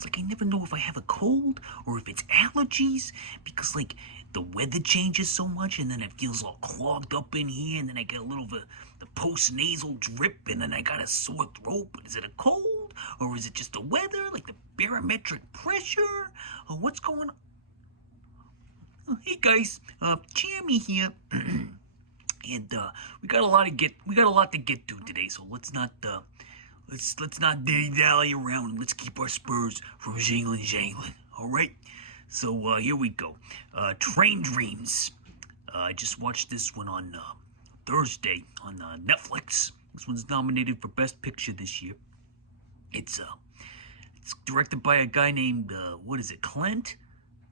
It's like I never know if I have a cold or if it's allergies because like the weather changes so much and then it feels all clogged up in here and then I get a little of the post-nasal drip and then I got a sore throat. But is it a cold or is it just the weather, like the barometric pressure or what's going on? Oh, hey guys, Jeremey here. And we got a lot to get to today, so let's not dilly-dally around. Let's keep our spurs from jangling. All right. So here we go. Train Dreams. I just watched this one on Thursday on Netflix. This one's nominated for Best Picture this year. It's directed by a guy named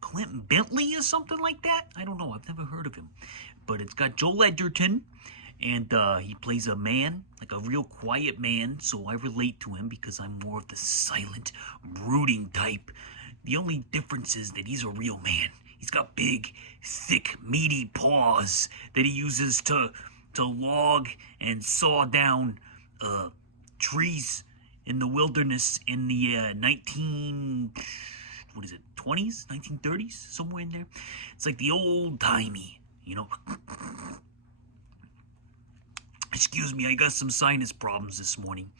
Clinton Bentley or something like that. I don't know. I've never heard of him. But it's got Joel Edgerton, and he plays a man, like a real quiet man, so I relate to him because I'm more of the silent, brooding type. The only difference is that he's a real man. He's got big, thick, meaty paws that he uses to log and saw down trees in the wilderness in the 20s, 1930s, somewhere in there. It's like the old-timey, you know. Excuse me, I got some sinus problems this morning.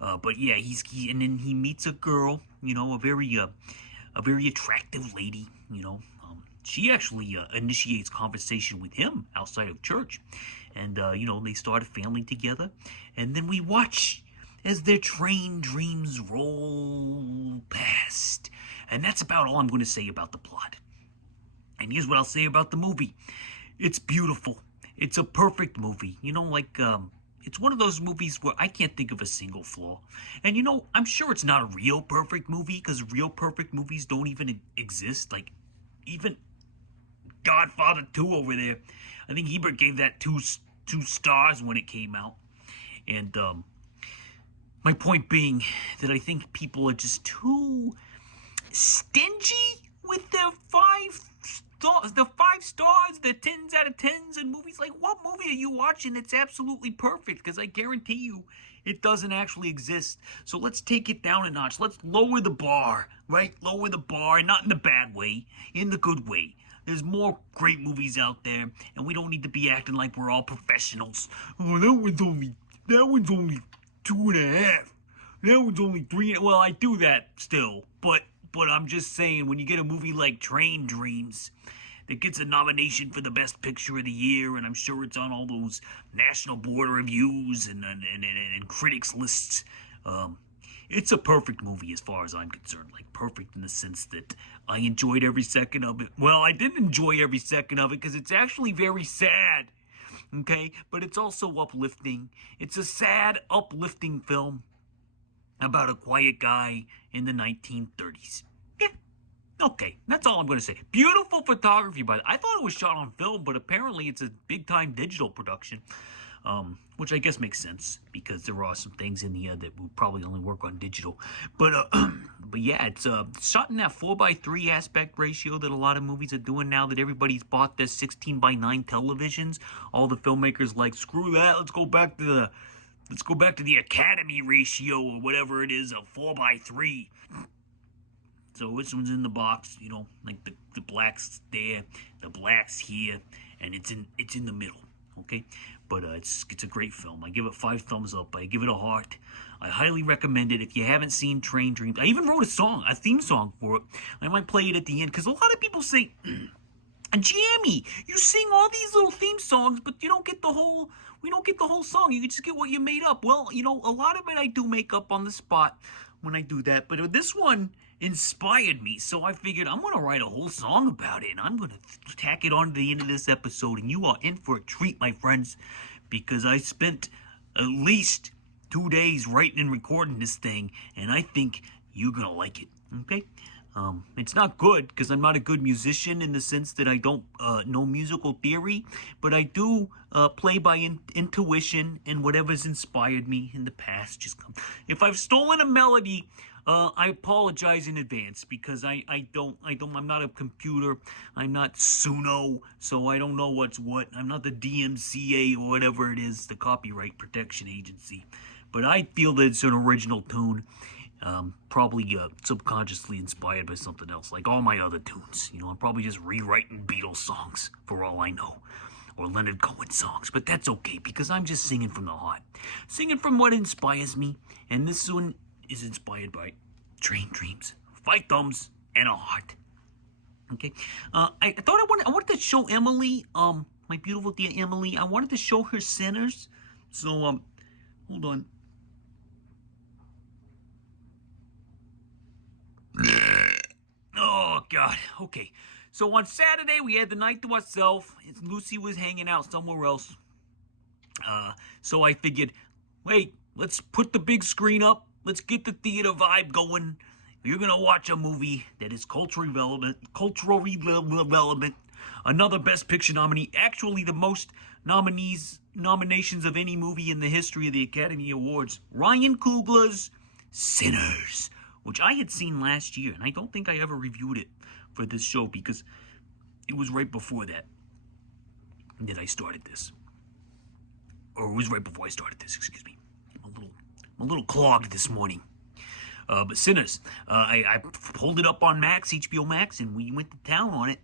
But yeah, and then he meets a girl, you know, a very attractive lady, you know. She actually initiates conversation with him outside of church. And, you know, they start a family together. And then we watch as their train dreams roll past. And that's about all I'm going to say about the plot. And here's what I'll say about the movie. It's beautiful. It's a perfect movie. You know, like, it's one of those movies where I can't think of a single flaw. And, you know, I'm sure it's not a real perfect movie because real perfect movies don't even exist. Like, even Godfather 2 over there, I think Ebert gave that two stars when it came out. And, my point being that I think people are just too stingy with their 5 stars, the 10s out of 10s in movies. Like, what movie are you watching that's absolutely perfect? Because I guarantee you it doesn't actually exist. So let's take it down a notch. Let's lower the bar, right? Lower the bar, not in the bad way, in the good way. There's more great movies out there, and we don't need to be acting like we're all professionals. Oh, that one's only 2.5. That one's only 3. Well, I do that still, but I'm just saying, when you get a movie like Train Dreams that gets a nomination for the Best Picture of the Year, and I'm sure it's on all those National Board reviews and critics lists, it's a perfect movie as far as I'm concerned. Like, perfect in the sense that I enjoyed every second of it. Well, I didn't enjoy every second of it because it's actually very sad. Okay, but it's also uplifting. It's a sad, uplifting film about a quiet guy in the 1930s. Yeah, okay, that's all I'm going to say. Beautiful photography, by the way. I thought it was shot on film, but apparently it's a big-time digital production, which I guess makes sense because there are some things in the that would probably only work on digital. But yeah, it's shot in that 4:3 aspect ratio that a lot of movies are doing now that everybody's bought their 16:9 televisions. All the filmmakers like, screw that, let's go back to the Academy ratio or whatever it is, a 4:3. So this one's in the box, you know, like the black's there, the black's here, and it's in the middle. Okay, but it's a great film. I give it 5 thumbs up. I give it a heart. I highly recommend it. If you haven't seen Train Dreams, I even wrote a theme song for it. I might play it at the end because a lot of people say, Jeremy, you sing all these little theme songs, but we don't get the whole song. You just get what you made up. Well, you know, a lot of it I do make up on the spot when I do that, but this one inspired me, so I figured I'm going to write a whole song about it, and I'm going to tack it on to the end of this episode, and you are in for a treat, my friends, because I spent at least 2 days writing and recording this thing, and I think you're going to like it, okay? It's not good, because I'm not a good musician in the sense that I don't know musical theory, but I do play by intuition, and whatever's inspired me in the past just come. If I've stolen a melody, I apologize in advance, because I'm not a computer, I'm not Suno, so I don't know what's what. I'm not the DMCA or whatever it is, the Copyright Protection Agency, but I feel that it's an original tune. Probably subconsciously inspired by something else, like all my other tunes. You know, I'm probably just rewriting Beatles songs for all I know, or Leonard Cohen songs, but that's okay because I'm just singing from the heart, singing from what inspires me, and this one is inspired by train dreams, 5 thumbs, and a heart. Okay, I thought I wanted to show Emily, my beautiful dear Emily. I wanted to show her Sinners. So, hold on. Oh God. Okay. So on Saturday we had the night to ourselves. Lucy was hanging out somewhere else. So I figured, wait, let's put the big screen up. Let's get the theater vibe going. You're gonna watch a movie that is culturally relevant. Another Best Picture nominee. Actually, the most nominations of any movie in the history of the Academy Awards. Ryan Coogler's Sinners, which I had seen last year, and I don't think I ever reviewed it for this show because it was right before that I started this. Or it was right before I started this, excuse me. I'm a little clogged this morning. But Sinners, I pulled it up on Max, HBO Max, and we went to town on it.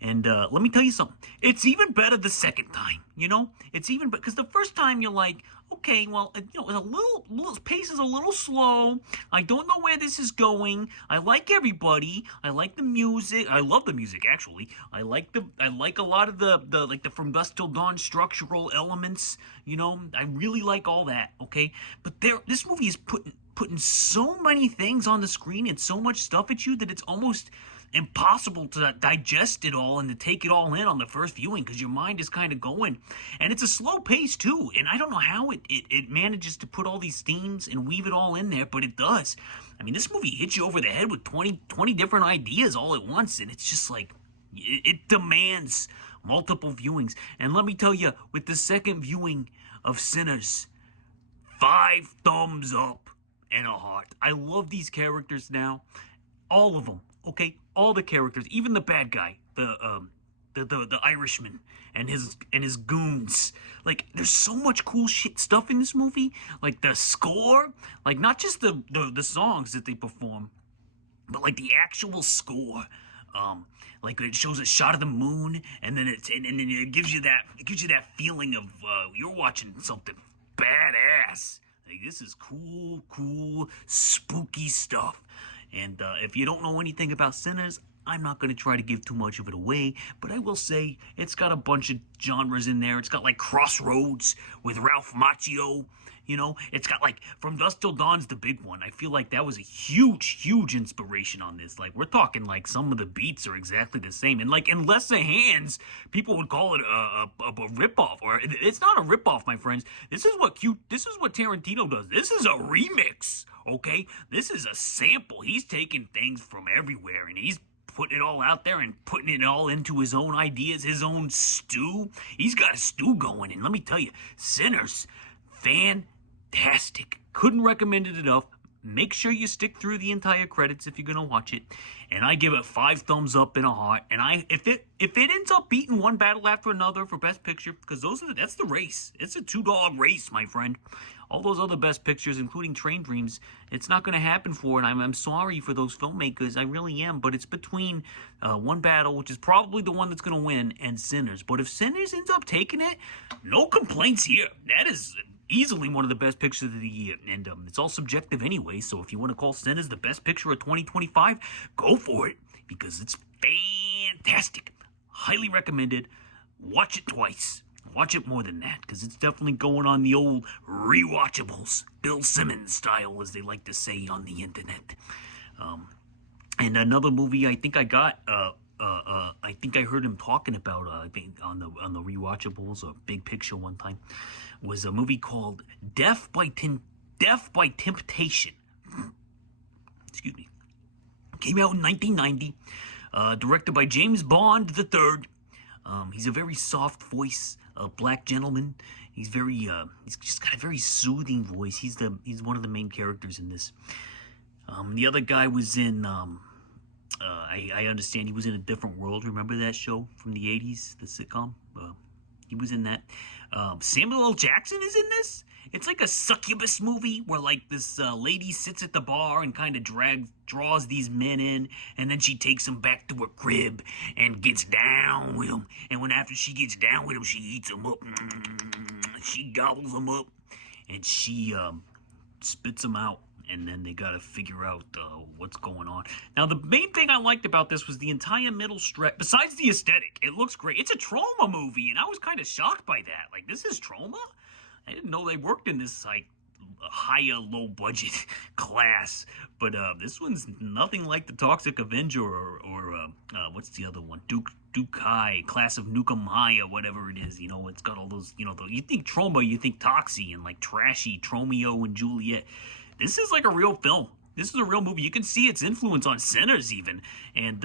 And let me tell you something. It's even better the second time, you know? It's even because the first time you're like, okay, well, you know, pace is a little slow. I don't know where this is going. I like everybody. I like the music. I love the music, actually. I like a lot of the From Dusk Till Dawn structural elements. You know, I really like all that. Okay, but this movie is putting so many things on the screen and so much stuff at you that it's almost impossible to digest it all and to take it all in on the first viewing because your mind is kind of going. And it's a slow pace too, and I don't know how it manages to put all these themes and weave it all in there, but it does. I mean, this movie hits you over the head with 20 different ideas all at once, and it's just like it demands multiple viewings. And let me tell you, with the second viewing of Sinners, 5 thumbs up and a heart. I love these characters now, all of them. Okay, all the characters, even the bad guy, the Irishman and his goons. Like, there's so much cool stuff in this movie. Like the score, like not just the songs that they perform, but like the actual score. Like it shows a shot of the moon, and then it gives you that feeling of you're watching something badass. Like, this is cool, spooky stuff. And if you don't know anything about Sinners, I'm not going to try to give too much of it away, but I will say it's got a bunch of genres in there. It's got like Crossroads with Ralph Macchio, you know. It's got like From Dusk Till Dawn's the big one. I feel like that was a huge inspiration on this. Like, we're talking like some of the beats are exactly the same. And like in Lesser Hands, people would call it a ripoff. Or it's not a ripoff, my friends. This is what Tarantino does. This is a remix. Okay, this is a sample. He's taking things from everywhere and he's putting it all out there and putting it all into his own ideas, his own stew. He's got a stew going, and let me tell you, Sinners, fantastic. Couldn't recommend it enough. Make sure you stick through the entire credits if you're gonna watch it. And I give it 5 thumbs up and a heart. And if it ends up beating one battle after another for Best Picture, because that's the race. It's a 2-dog race, my friend. All those other Best Pictures, including Train Dreams, it's not going to happen for it. I'm sorry for those filmmakers. I really am. But it's between one battle, which is probably the one that's going to win, and Sinners. But if Sinners ends up taking it, no complaints here. That is easily one of the best pictures of the year. And it's all subjective anyway. So if you want to call Sinners the best picture of 2025, go for it. Because it's fantastic. Highly recommended. Watch it twice. Watch it more than that, because it's definitely going on the old rewatchables, Bill Simmons style, as they like to say on the internet. And another movie I think I got, I think I heard him talking about, I think on the rewatchables or Big Picture one time, was a movie called Death by Temptation. Excuse me. Came out in 1990, directed by James Bond III. He's a very soft voice, black gentleman. He's just got a very soothing voice. He's one of the main characters in this. The other guy was in, I understand he was in A Different World. Remember that show from the 80s, the sitcom? He was in that. Samuel L. Jackson is in this, it's like a succubus movie where like this lady sits at the bar and kind of draws these men in, and then she takes them back to her crib and gets down with them. And when after she gets down with them, she eats them up. She gobbles them up, and she spits them out. And then they got to figure out what's going on. Now, the main thing I liked about this was the entire middle stretch. Besides the aesthetic, it looks great. It's a Troma movie, and I was kind of shocked by that. Like, this is Troma? I didn't know they worked in this, like, higher, low-budget class. But this one's nothing like the Toxic Avenger or what's the other one? Duke High, Class of Nukem High, or whatever it is. You know, it's got all those, you know, you think Troma, you think Toxie and, like, trashy Tromeo and Juliet. This is like a real film. This is a real movie. You can see its influence on Sinners even. And,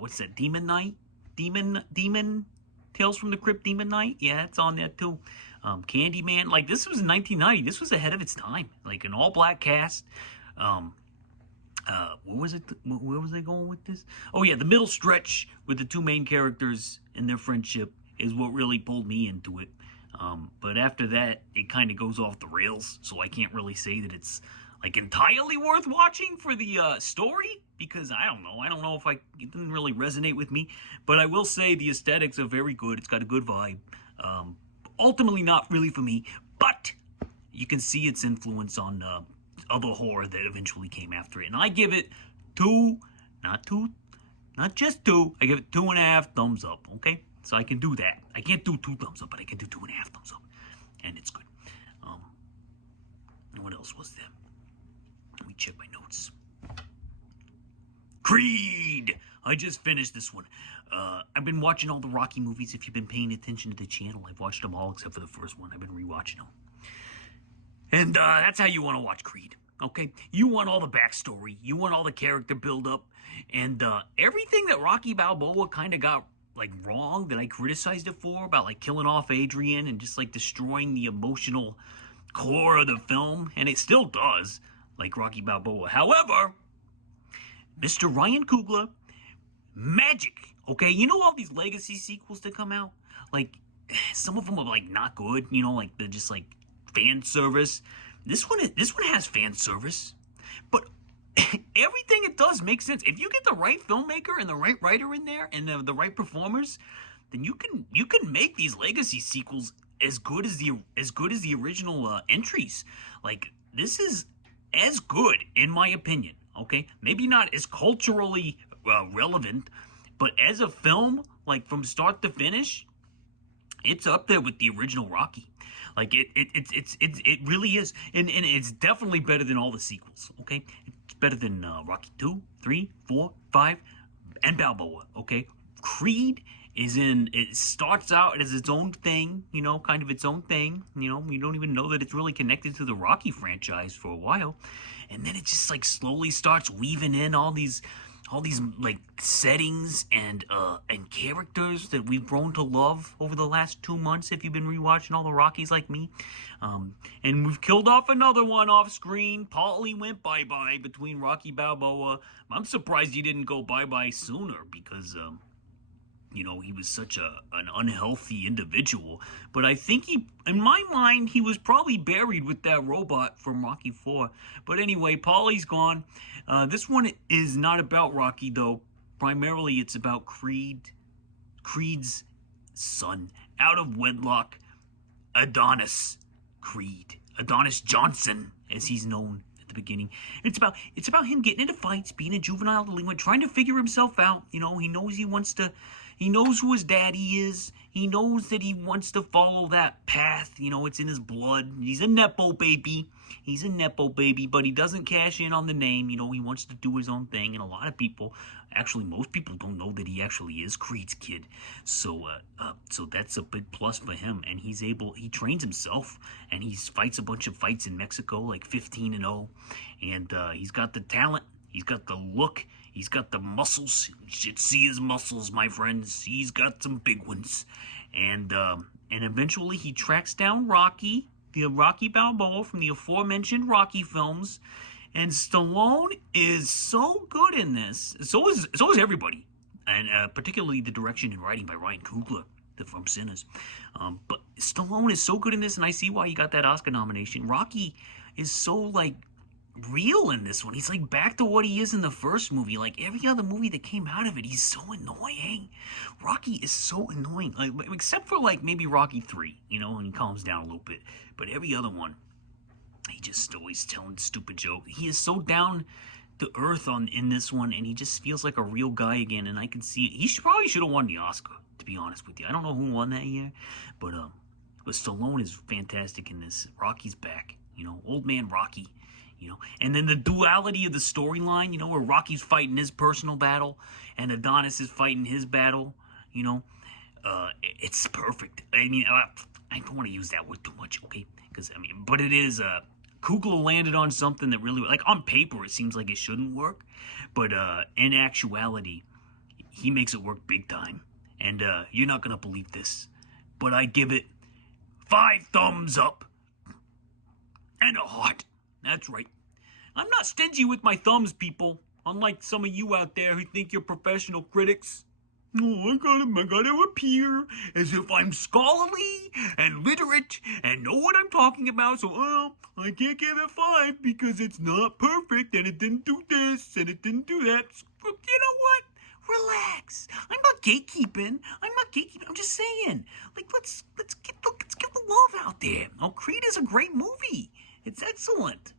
what's that? Demon Knight? Demon? Tales from the Crypt Demon Knight? Yeah, it's on there too. Candyman. Like, this was in 1990. This was ahead of its time. Like, an all-black cast. What was it? Where was I going with this? Oh, yeah, the middle stretch with the two main characters and their friendship is what really pulled me into it. But after that, it kind of goes off the rails, so I can't really say that it's, like, entirely worth watching for the story, because I don't know if it didn't really resonate with me, but I will say the aesthetics are very good. It's got a good vibe. Ultimately not really for me, but you can see its influence on other horror that eventually came after it, and I give it not just two, I give it 2.5 thumbs up, okay? So I can do that. I can't do 2 thumbs up, but I can do 2.5 thumbs up. And it's good. What else was there? Let me check my notes. Creed! I just finished this one. I've been watching all the Rocky movies. If you've been paying attention to the channel, I've watched them all except for the first one. I've been rewatching them. And that's how you want to watch Creed. Okay? You want all the backstory. You want all the character build-up. And everything that Rocky Balboa kind of got like wrong, that I criticized it for, about like killing off Adrian and just like destroying the emotional core of the film, and it still does, like Rocky Balboa. However, Mr. Ryan Coogler, magic, okay? You know all these legacy sequels that come out? Like, some of them are like not good, you know, like they're just like fan service. This one has fan service, but everything it does makes sense. If you get the right filmmaker and the right writer in there and the right performers, then you can make these legacy sequels as good as the original entries. Like, this is as good, in my opinion. Okay, maybe not as culturally relevant, but as a film, like from start to finish, it's up there with the original Rocky. Like it really is, and it's definitely better than all the sequels. Okay, it's better than Rocky 2, 3, 4, 5, and Balboa. Okay, Creed it starts out as its own thing, you know, kind of its own thing. You know, you don't even know that it's really connected to the Rocky franchise for a while, and then it just like slowly starts weaving in all these like settings and characters that we've grown to love over the last 2 months, if you've been rewatching all the Rockies like me. And we've killed off another one off screen. Paulie went bye-bye between Rocky Balboa. I'm surprised he didn't go bye-bye sooner, because you know, he was such an unhealthy individual. But I think in my mind, he was probably buried with that robot from Rocky 4. But anyway, Paulie's gone. This one is not about Rocky, though. Primarily, it's about Creed's son, out of wedlock, Adonis Creed. Adonis Johnson, as he's known at the beginning. It's about him getting into fights, being a juvenile delinquent, trying to figure himself out. You know, he knows he knows who his daddy is. He knows that he wants to follow that path. You know, it's in his blood. He's a Nepo baby. But he doesn't cash in on the name. You know, he wants to do his own thing. And a lot of people, actually most people, don't know that he actually is Creed's kid. So that's a big plus for him. And he trains himself, and he fights a bunch of fights in Mexico, like 15-0. And he's got the talent. He's got the look. He's got the muscles. You should see his muscles, my friends. He's got some big ones. And eventually he tracks down Rocky Balboa from the aforementioned Rocky films. And Stallone is so good in this. So is everybody. And particularly the direction and writing by Ryan Coogler. from Sinners. But Stallone is so good in this, and I see why he got that Oscar nomination. Rocky is so, like, real in this one. He's like back to what he is in the first movie. Like every other movie that came out of it, he's so annoying. Rocky is so annoying, like, except for like maybe Rocky 3, and he calms down a little bit. But every other one, he just always telling stupid jokes. He is so down to earth in this one, and he just feels like a real guy again. And I can see it. He probably should have won the Oscar, to be honest with you. I don't know who won that year, but Stallone is fantastic in this. Rocky's back, old man Rocky. And then the duality of the storyline, where Rocky's fighting his personal battle and Adonis is fighting his battle, it's perfect. I mean, I don't want to use that word too much, okay? But it is, Coogler landed on something that really, like, on paper, it seems like it shouldn't work, but in actuality, he makes it work big time. And you're not going to believe this, but I give it 5 thumbs up and a heart. That's right. I'm not stingy with my thumbs, people. Unlike some of you out there who think you're professional critics. Oh, I gotta appear as if I'm scholarly and literate and know what I'm talking about. So, I can't give it 5 because it's not perfect and it didn't do this and it didn't do that. You know what? Relax. I'm not gatekeeping. I'm just saying. Like, let's get the love out there. Oh, Creed is a great movie. It's excellent.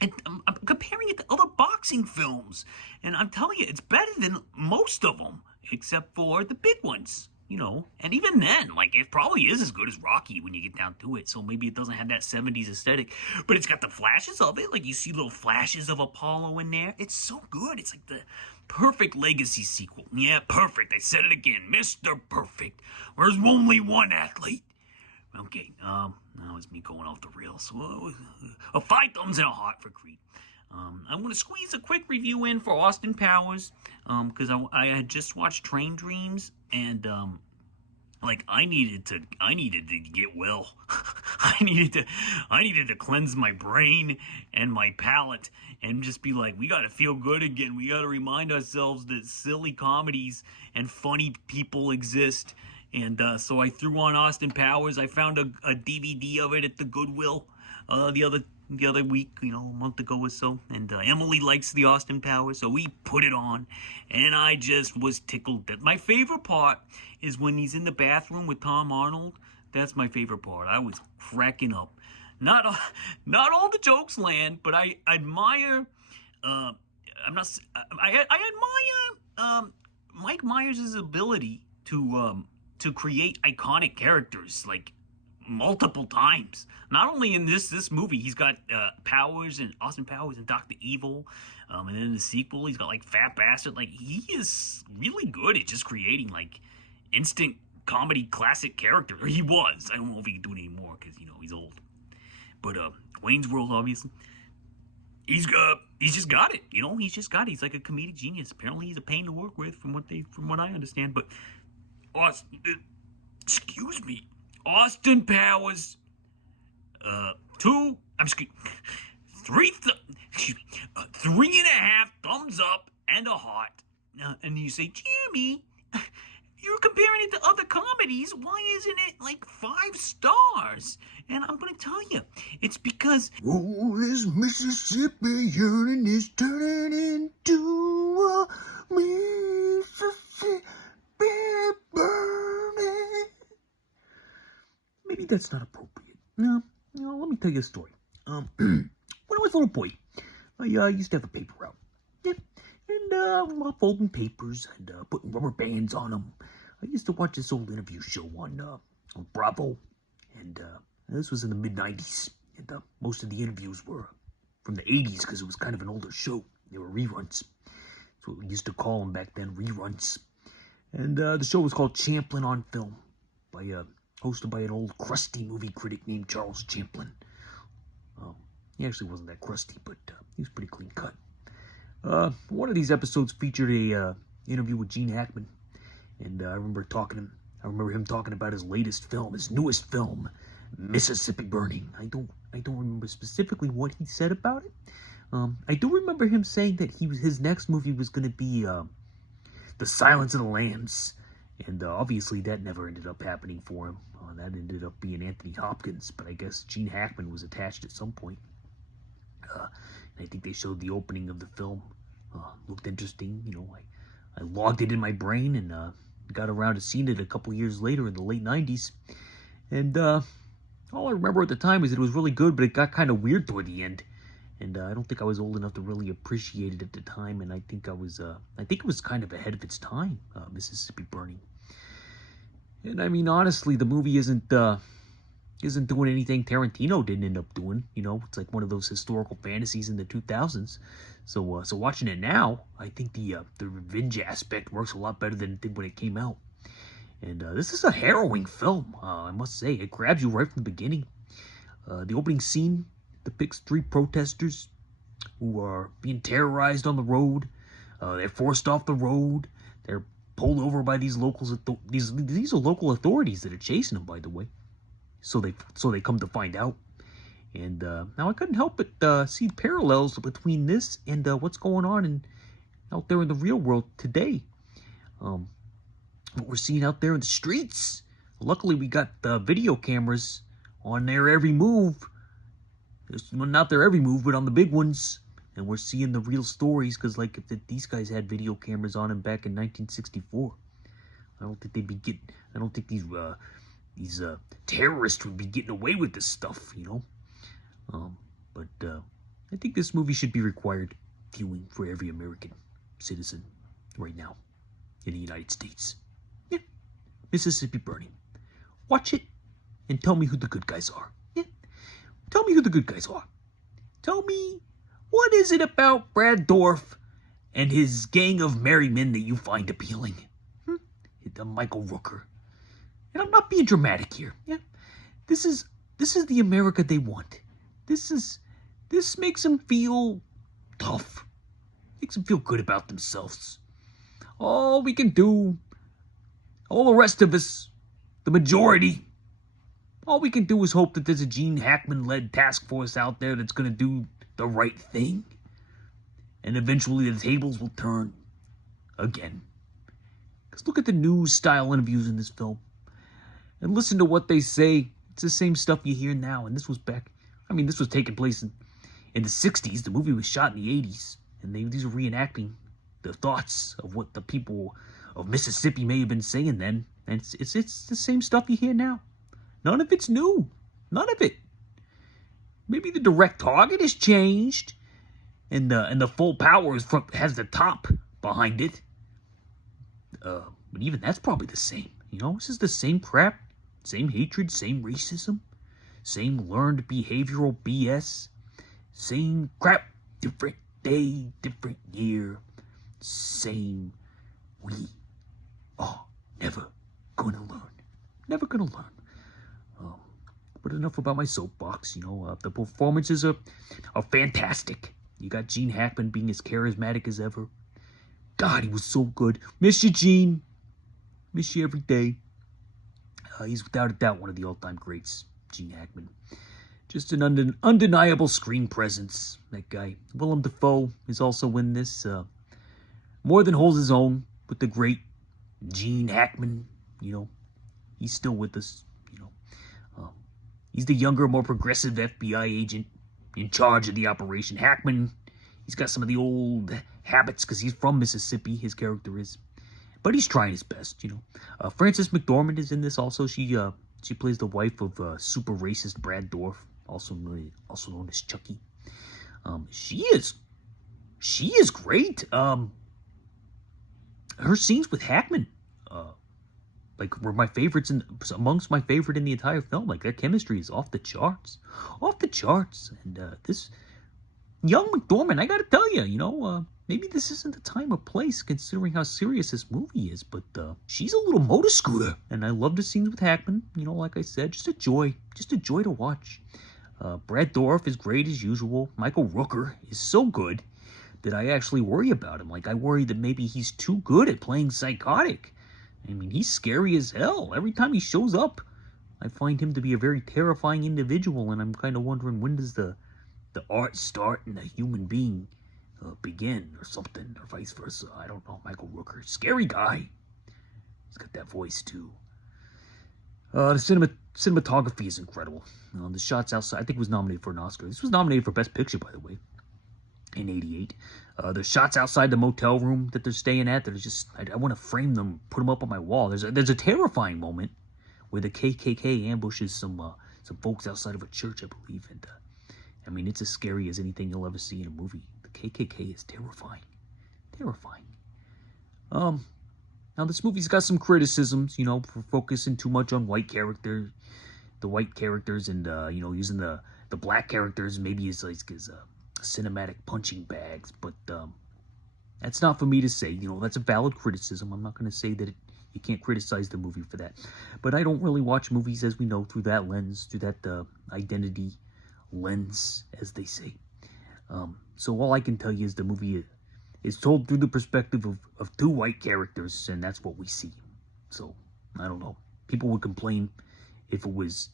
And I'm comparing it to other boxing films. And I'm telling you, it's better than most of them, except for the big ones, And even then, like, it probably is as good as Rocky when you get down to it. So maybe it doesn't have that 70s aesthetic. But it's got the flashes of it. Like, you see little flashes of Apollo in there. It's so good. It's like the perfect legacy sequel. Yeah, perfect. I said it again. Mr. Perfect. There's only one athlete. Okay, now it's me going off the rails. 5 thumbs and a heart for Creed. I'm going to squeeze a quick review in for Austin Powers, because I had just watched Train Dreams, and I needed to get well. I needed to cleanse my brain and my palate, and just be like, we got to feel good again. We got to remind ourselves that silly comedies and funny people exist. And so I threw on Austin Powers. I found a DVD of it at the Goodwill the other week, a month ago or so. And Emily likes the Austin Powers, so we put it on. And I just was tickled. My favorite part is when he's in the bathroom with Tom Arnold. That's my favorite part. I was cracking up. Not all the jokes land, but I admire. I admire Mike Myers' ability to create iconic characters, like, multiple times. Not only in this movie, he's got Powers and Austin Powers and Dr. Evil, and then in the sequel, he's got, like, Fat Bastard. Like, he is really good at just creating, like, instant comedy classic character. Or he was. I don't know if he can do it anymore, because, he's old. But Wayne's World, obviously. He's just got it, He's just got it. He's like a comedic genius. Apparently, he's a pain to work with, from what I understand. But Austin Powers, 3.5 thumbs up and a heart. And you say, Jeremy, you're comparing it to other comedies. Why isn't it like 5 stars? And I'm going to tell you, it's because... Oh, this Mississippi yearning is turning into a Mississippi burning. Maybe that's not appropriate. No, let me tell you a story. When I was a little boy, I used to have a paper route. Yeah. And folding papers and putting rubber bands on them. I used to watch this old interview show on Bravo. And this was in the mid-90s. And most of the interviews were from the 80s because it was kind of an older show. They were reruns. That's what we used to call them back then, reruns. And the show was called Champlin on Film, hosted by an old crusty movie critic named Charles Champlin. He actually wasn't that crusty, but he was pretty clean cut. One of these episodes featured a interview with Gene Hackman, and I remember him talking about his latest film, his newest film, Mississippi Burning. I don't remember specifically what he said about it. I do remember him saying that his next movie was going to be The Silence of the Lambs, And obviously that never ended up happening for him. That ended up being Anthony Hopkins, but I guess Gene Hackman was attached at some point. And I think they showed the opening of the film. Looked interesting. I logged it in my brain and got around to seeing it a couple years later in the late 90s. And all I remember at the time is it was really good, but it got kind of weird toward the end. And I don't think I was old enough to really appreciate it at the time. And I think it was kind of ahead of its time, Mississippi Burning. And I mean, honestly, the movie isn't doing anything Tarantino didn't end up doing. It's like one of those historical fantasies in the 2000s. So watching it now, I think the revenge aspect works a lot better than it did when it came out. And this is a harrowing film, I must say. It grabs you right from the beginning. The opening scene depicts 3 protesters who are being terrorized on the road. They're forced off the road. They're pulled over by these locals. These are local authorities that are chasing them, by the way. So they come to find out. And now I couldn't help but see parallels between this and what's going on out there in the real world today. What we're seeing out there in the streets. Luckily, we got video cameras on their every move. Well, not their every move, but on the big ones. And we're seeing the real stories, because like if these guys had video cameras on them back in 1964, I don't think these terrorists would be getting away with this stuff, But I think this movie should be required viewing for every American citizen right now in the United States. Yeah, Mississippi Burning. Watch it and tell me who the good guys are. Yeah, tell me who the good guys are. Tell me, what is it about Brad Dourif and his gang of merry men that you find appealing? The Michael Rooker. And I'm not being dramatic here. Yeah, this is the America they want. This makes them feel tough. Makes them feel good about themselves. All we can do, all the rest of us, the majority, all we can do is hope that there's a Gene Hackman-led task force out there that's going to do the right thing. And eventually the tables will turn again. Because look at the news-style interviews in this film. And listen to what they say. It's the same stuff you hear now. And this was taking place in the 60s. The movie was shot in the 80s. And these are reenacting the thoughts of what the people of Mississippi may have been saying then. And it's the same stuff you hear now. None of it's new. None of it. Maybe the direct target has changed. And the full power has the top behind it. But even that's probably the same. This is the same crap. Same hatred, same racism. Same learned behavioral BS. Same crap. Different day, different year. Same. We are never gonna learn. Never gonna learn. But enough about my soapbox. The performances are fantastic. You got Gene Hackman being as charismatic as ever. God, he was so good. Miss you, Gene. Miss you every day. He's without a doubt one of the all-time greats, Gene Hackman. Just an undeniable screen presence, that guy. Willem Dafoe is also in this. More than holds his own with the great Gene Hackman. He's still with us. He's the younger, more progressive FBI agent in charge of the operation. Hackman, he's got some of the old habits because he's from Mississippi, his character is. But he's trying his best, Frances McDormand is in this also. She plays the wife of super racist Brad Dourif, also known as Chucky. She is great. Her scenes with Hackman, were my favorites amongst my favorite in the entire film. Like, their chemistry is off the charts. And this young McDormand, I gotta tell you, maybe this isn't the time or place considering how serious this movie is, but she's a little motor scooter. And I love the scenes with Hackman. Like I said, just a joy to watch. Brad Dourif is great as usual. Michael Rooker is so good that I actually worry about him. Like, I worry that maybe he's too good at playing psychotic. I mean, he's scary as hell. Every time he shows up, I find him to be a very terrifying individual, and I'm kind of wondering, when does the art start and the human being begin, or something, or vice versa. I don't know. Michael Rooker, scary guy. He's got that voice too. The cinematography is incredible. The shots outside, I think it was nominated for an Oscar. This was nominated for Best Picture, by the way, in '88. The shots outside the motel room that they're staying at, they're just, I want to frame them, put them up on my wall. There's a terrifying moment where the KKK ambushes some folks outside of a church, I believe. And I mean, it's as scary as anything you'll ever see in a movie. The KKK is terrifying. Terrifying. Now this movie's got some criticisms, for focusing too much on white characters, and using the black characters maybe as cinematic punching bags. But that's not for me to say. That's a valid criticism. I'm not going to say that you can't criticize the movie for that. But I don't really watch movies, as we know, through that lens, through that identity lens, as they say. So all I can tell you is the movie is told through the perspective of two white characters, and that's what we see. So, I don't know. People would complain if it was,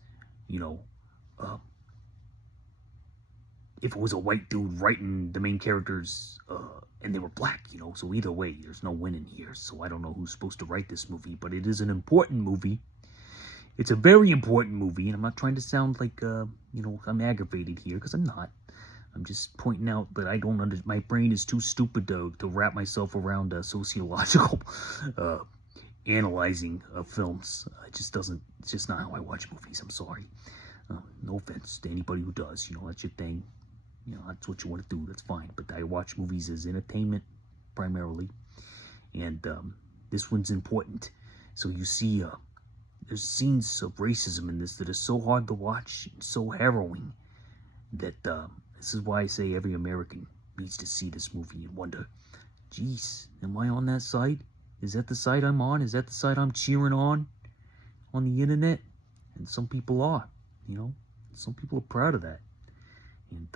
if it was a white dude writing the main characters, and they were black, So either way, there's no winning here. So I don't know who's supposed to write this movie, but it is an important movie. It's a very important movie, and I'm not trying to sound like, I'm aggravated here, because I'm not. I'm just pointing out that my brain is too stupid to wrap myself around a sociological analyzing of films. It's just not how I watch movies. I'm sorry. No offense to anybody who does. That's your thing. That's what you want to do. That's fine. But I watch movies as entertainment primarily. And this one's important. So you see, there's scenes of racism in this that are so hard to watch, and so harrowing, that this is why I say every American needs to see this movie and wonder, geez, am I on that side? Is that the side I'm on? Is that the side I'm cheering on the internet? And some people are, Some people are proud of that. And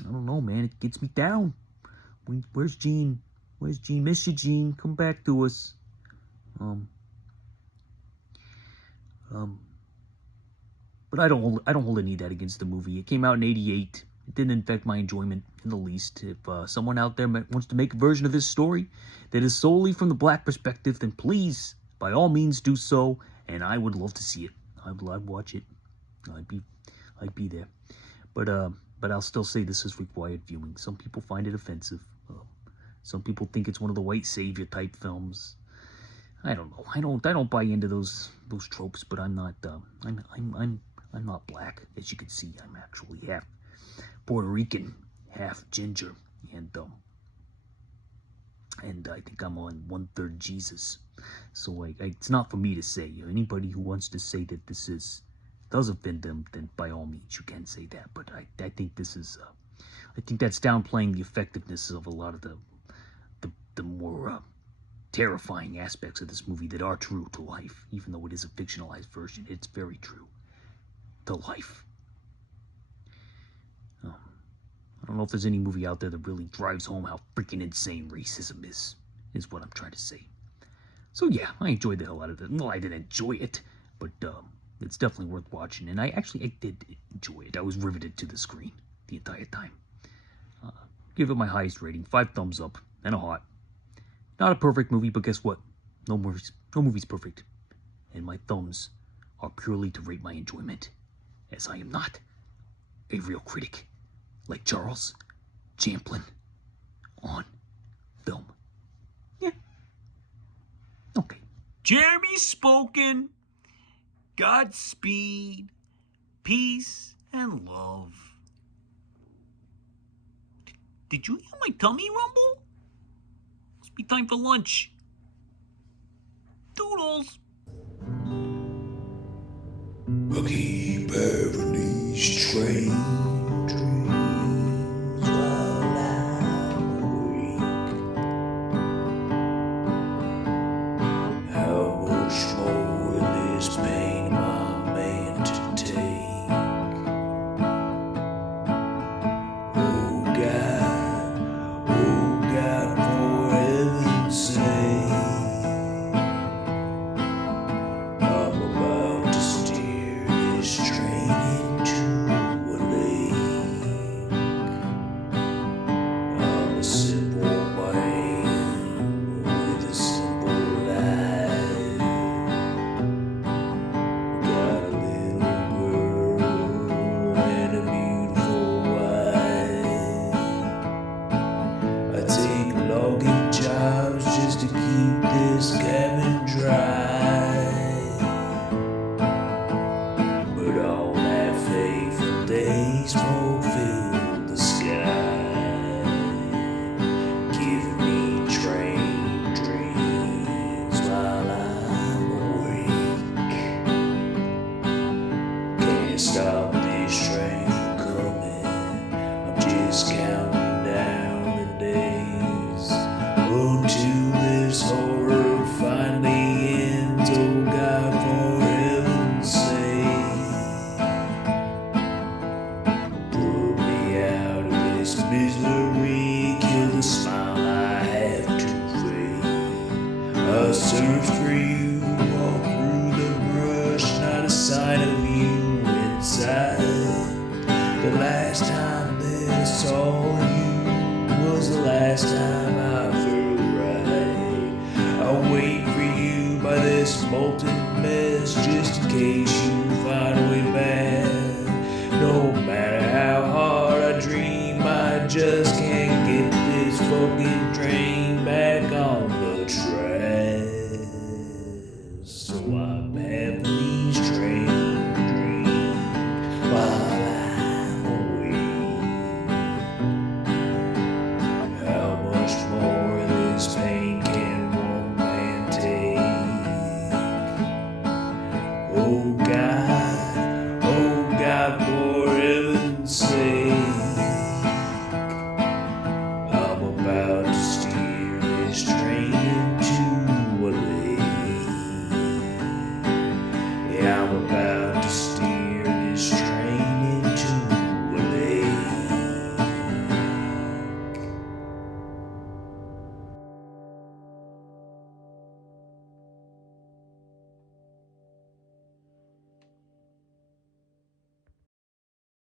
I don't know, man. It gets me down. Where's Gene? Where's Gene? Miss you, Gene. Come back to us. But I don't hold any of that against the movie. It came out in '88. It didn't affect my enjoyment in the least. If someone out there wants to make a version of this story that is solely from the black perspective, then please, by all means, do so. And I would love to see it. I'd watch it. I'd be there. But I'll still say this is required viewing. Some people find it offensive. Some people think it's one of the white savior type films. I don't know. I don't buy into those tropes. But I'm not. I'm not black, as you can see. I'm actually half Puerto Rican, half ginger, and I think I'm on 1/3 Jesus. So it's not for me to say. Anybody who wants to say that this does offend them, then by all means you can say that. But I think this is, I think that's downplaying the effectiveness of a lot of the more terrifying aspects of this movie that are true to life, even though it is a fictionalized version. It's very true to life. I don't know if there's any movie out there that really drives home how freaking insane racism is what I'm trying to say. So yeah, I enjoyed the hell out of it. Well, I didn't enjoy it, but it's definitely worth watching. And I did enjoy it. I was riveted to the screen the entire time. Give it my highest rating, 5 thumbs up and a heart. Not a perfect movie, but guess what? No movie's perfect. And my thumbs are purely to rate my enjoyment, as I am not a real critic like Charles Champlin on film. Yeah. Okay. Jeremy's spoken. Godspeed, peace, and love. Did you hear my tummy rumble? Must be time for lunch. Doodles. Bucky Beverly's train dreams while I'm awake. How much more will this pain am I meant to take? Oh God, for heaven's sake, I'm about to steer this train into a lake. working logging jobs just to keep this cabin dry. But all that faithful days fulfilled the sky, giving me train dreams while I'm awake. Can't stop this train from coming, I'm just counting down the days until this horror finally ends. Oh God, for heaven's sake, put me out of this misery, kill the smile I have to fake. I search for you, walk through the brush, not a sign of you inside. The last time that I saw you was the last time I felt right. I'll wait for you by this molten mess just in case you find a way back. No matter how hard I dream, I just can't get this fucking train